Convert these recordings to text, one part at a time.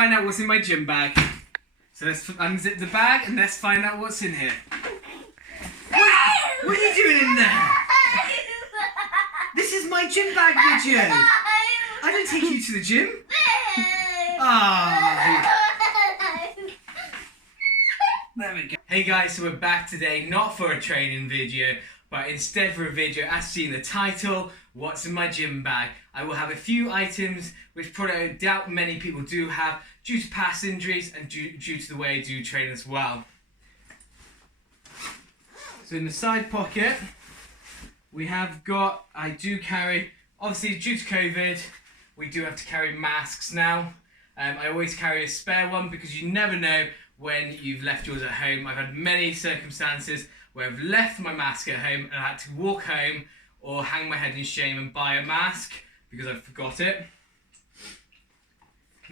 find out what's in my gym bag. So let's unzip the bag and let's find out what's in here. What are you doing in there? This is my gym bag video. I didn't take you to the gym. There we go. Hey guys, so we're back today, not for a training video, but instead for a video, as seen in the title, what's in my gym bag. I will have a few items which probably I doubt many people do have due to past injuries and due to the way I do train as well. So in the side pocket, we have got, I do carry, obviously due to COVID, we do have to carry masks now. I always carry a spare one because you never know when you've left yours at home. I've had many circumstances where I've left my mask at home and I had to walk home or hang my head in shame and buy a mask because I forgot it.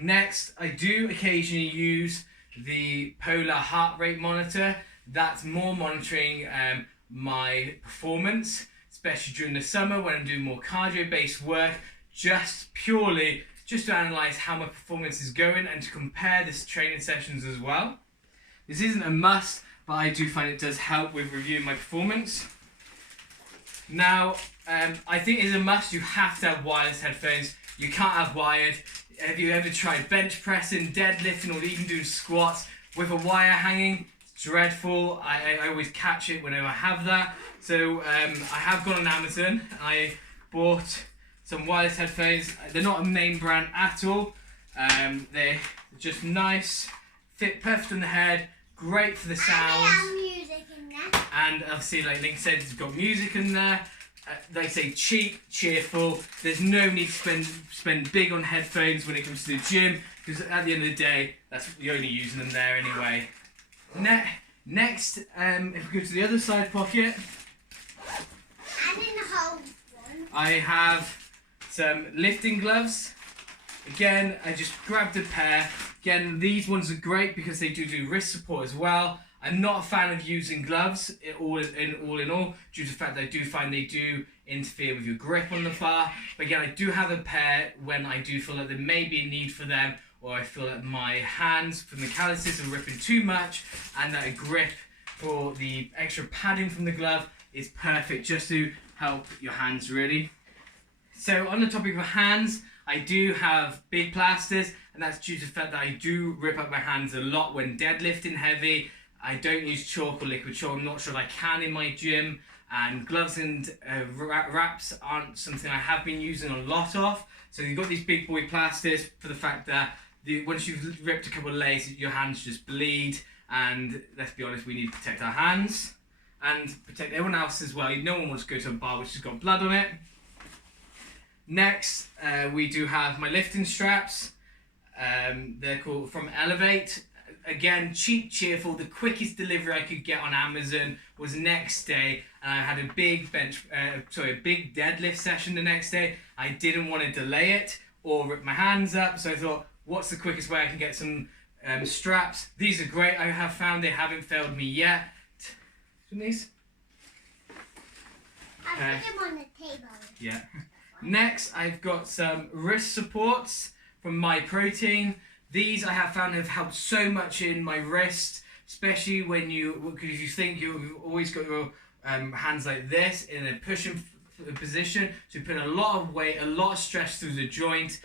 Next, I do occasionally use the Polar heart rate monitor. That's more monitoring my performance, especially during the summer when I'm doing more cardio-based work, just to analyse how my performance is going and to compare this training sessions as well. This isn't a must, but I do find it does help with reviewing my performance. Now, I think it's a must, you have to have wireless headphones. You can't have wired. Have you ever tried bench pressing, deadlifting, or even doing squats with a wire hanging? It's dreadful. I always catch it whenever I have that. So I have gone on Amazon. I bought some wireless headphones. They're not a name brand at all. They're just nice, fit perfect on the head, great for the sound. Music in there. And obviously, like Link said, it's got music in there. They say cheap, cheerful. There's no need to spend big on headphones when it comes to the gym, because at the end of the day, you're only using them there anyway. Next, if we go to the other side pocket, And in the whole one. I have some lifting gloves. Again, I just grabbed a pair. Again, these ones are great because they do wrist support as well. I'm not a fan of using gloves all in all, due to the fact that I do find they do interfere with your grip on the bar. But again, I do have a pair when I do feel like there may be a need for them, or I feel that my hands from the calluses are ripping too much, and that a grip for the extra padding from the glove is perfect just to help your hands really. So on the topic of hands, I do have big plasters, and that's due to the fact that I do rip up my hands a lot when deadlifting heavy. I don't use chalk or liquid chalk. I'm not sure if I can in my gym, and gloves and wraps aren't something I have been using a lot of. So you've got these big boy plasters for the fact that once you've ripped a couple of layers, your hands just bleed, and let's be honest, we need to protect our hands and protect everyone else as well. No one wants to go to a bar which has got blood on it. Next, we do have my lifting straps. They're called from Elevate. Again, cheap, cheerful. The quickest delivery I could get on Amazon was next day, and I had a big big deadlift session the next day. I didn't want to delay it or rip my hands up, so I thought, what's the quickest way I can get some straps? These are great. I have found they haven't failed me yet. These? I put them on the table. Yeah. Next, I've got some wrist supports from MyProtein. These I have found have helped so much in my wrist, especially because you think you've always got your hands like this in a pushing position, so you put a lot of weight, a lot of stress through the joint,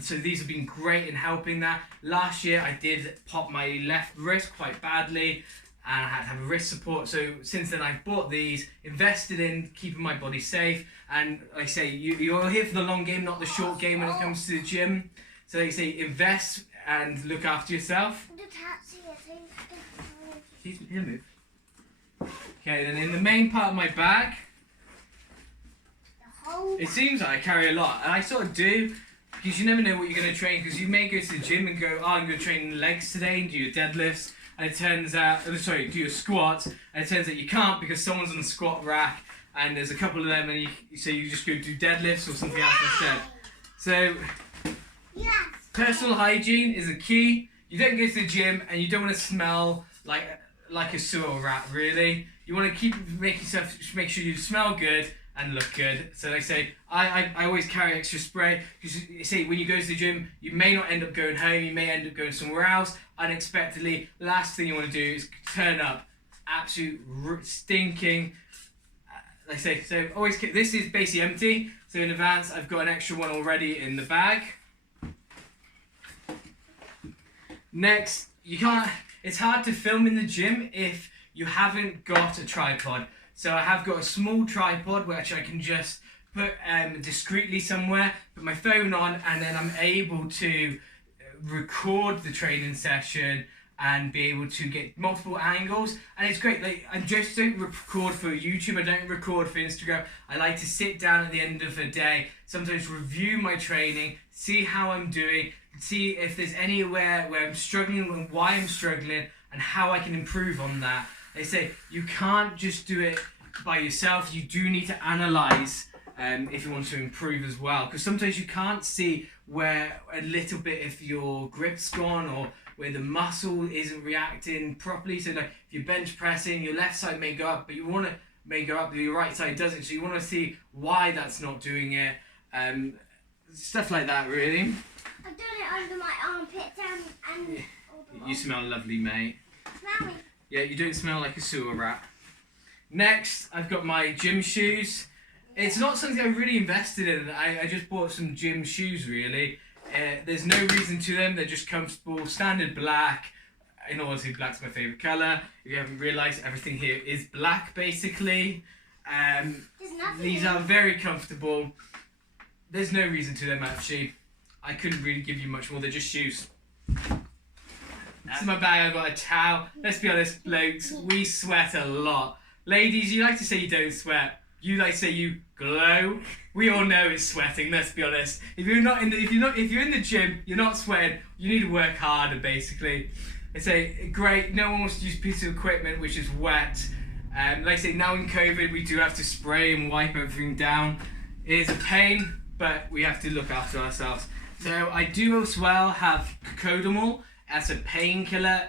so these have been great in helping that. Last year I did pop my left wrist quite badly, and I had to have a wrist support, so since then I've bought these, invested in keeping my body safe, and like I say, you're here for the long game, not the short game when it comes to the gym. So like I say, invest and look after yourself. He'll move. Okay, then in the main part of my bag, it seems like I carry a lot, and I sort of do, because you never know what you're going to train, because you may go to the gym and go, oh, I'm going to train legs today and do your deadlifts, and it turns out, do your squats, and it turns out you can't because someone's on the squat rack and there's a couple of them, and you just go do deadlifts or something else instead. So, personal hygiene is a key. You don't go to the gym and you don't want to smell like a sewer rat, really. You want to make sure you smell good and look good. So like I say, I always carry extra spray because you see, when you go to the gym, you may not end up going home, you may end up going somewhere else unexpectedly. Last thing you want to do is turn up absolute stinking. Like I say, so always this is basically empty. So in advance, I've got an extra one already in the bag. Next, you can't. It's hard to film in the gym if you haven't got a tripod. So I have got a small tripod which I can just put discreetly somewhere, put my phone on, and then I'm able to record the training session and be able to get multiple angles. And it's great. Like, I just don't record for YouTube, I don't record for Instagram. I like to sit down at the end of the day, sometimes review my training, see how I'm doing, see if there's anywhere where I'm struggling and why I'm struggling and how I can improve on that. They say you can't just do it by yourself. You do need to analyze if you want to improve as well, because sometimes you can't see where a little bit if your grip's gone or where the muscle isn't reacting properly. So like if you're bench pressing, your left side may go up, but you want to may go up, but your right side doesn't. So you want to see why that's not doing it. Stuff like that, really. I've done it under my armpits and all the You smell lovely, mate. Smell me. Yeah, you don't smell like a sewer rat. Next, I've got my gym shoes. It's not something I really invested in. I just bought some gym shoes, really. There's no reason to them. They're just comfortable, standard black. In honesty, black's my favourite colour. If you haven't realised, everything here is black, basically. These are very comfortable. There's no reason to them, actually. I couldn't really give you much more. They're just shoes. That's my bag. I've got a towel. Let's be honest, blokes, we sweat a lot. Ladies, you like to say you don't sweat. You like to say you glow. We all know it's sweating. Let's be honest. If you're in the gym, you're not sweating. You need to work harder, basically. They say great. No one wants to use a piece of equipment which is wet. Like I say, now in COVID, we do have to spray and wipe everything down. It is a pain, but we have to look after ourselves. So I do as well have Cocodamol as a painkiller.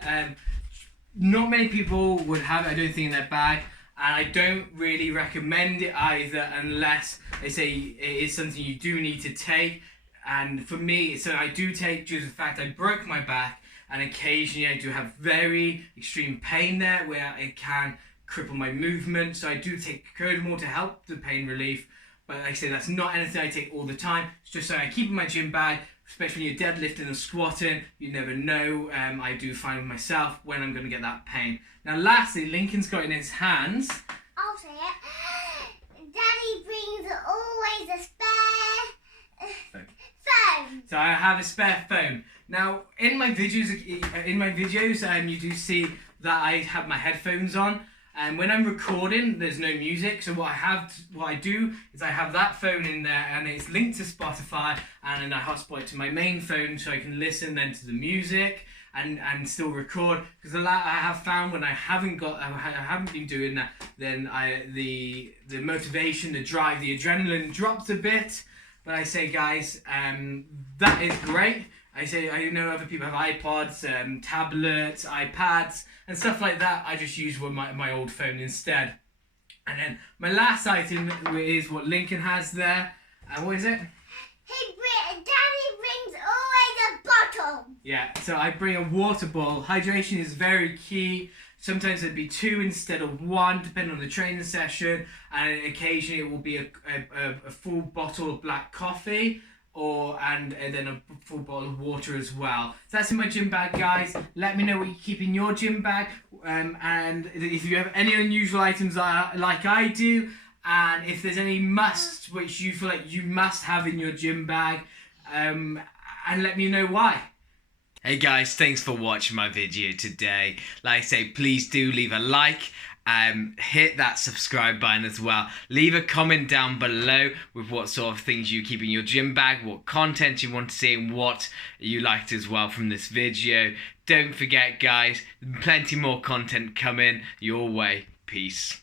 Not many people would have it, I don't think, in their bag. And I don't really recommend it either unless they say it is something you do need to take. And for me, so I do take due to the fact I broke my back, and occasionally I do have very extreme pain there where it can cripple my movement. So I do take Cocodamol to help the pain relief. But like I say, that's not anything I take all the time. It's just something I keep in my gym bag, especially when you're deadlifting and squatting. You never know. I do find myself when I'm going to get that pain. Now, lastly, Lincoln's got in his hands. I'll say it. Daddy brings always a spare phone. So I have a spare phone. Now, in my videos, you do see that I have my headphones on. And when I'm recording, there's no music. So what I do is I have that phone in there, and it's linked to Spotify, and then I hotspot it to my main phone so I can listen then to the music and still record. Because I have found when I haven't been doing that, then the motivation, the drive, the adrenaline drops a bit. But I say, guys, that is great. I know other people have iPods, tablets, iPads, and stuff like that. I just use my old phone instead. And then my last item is what Lincoln has there. What is it? Daddy brings always a bottle. Yeah, so I bring a water bottle. Hydration is very key. Sometimes it'd be 2 instead of 1, depending on the training session. And occasionally it will be a full bottle of black coffee. And then a full bottle of water as well. So that's in my gym bag, guys. Let me know what you keep in your gym bag, and if you have any unusual items like I do, and if there's any musts which you feel like you must have in your gym bag, and let me know why. Hey guys, thanks for watching my video today. Like I say, please do leave a like. Hit that subscribe button as well. Leave a comment down below with what sort of things you keep in your gym bag, what content you want to see, and what you liked as well from this video. Don't forget, guys, plenty more content coming your way. Peace.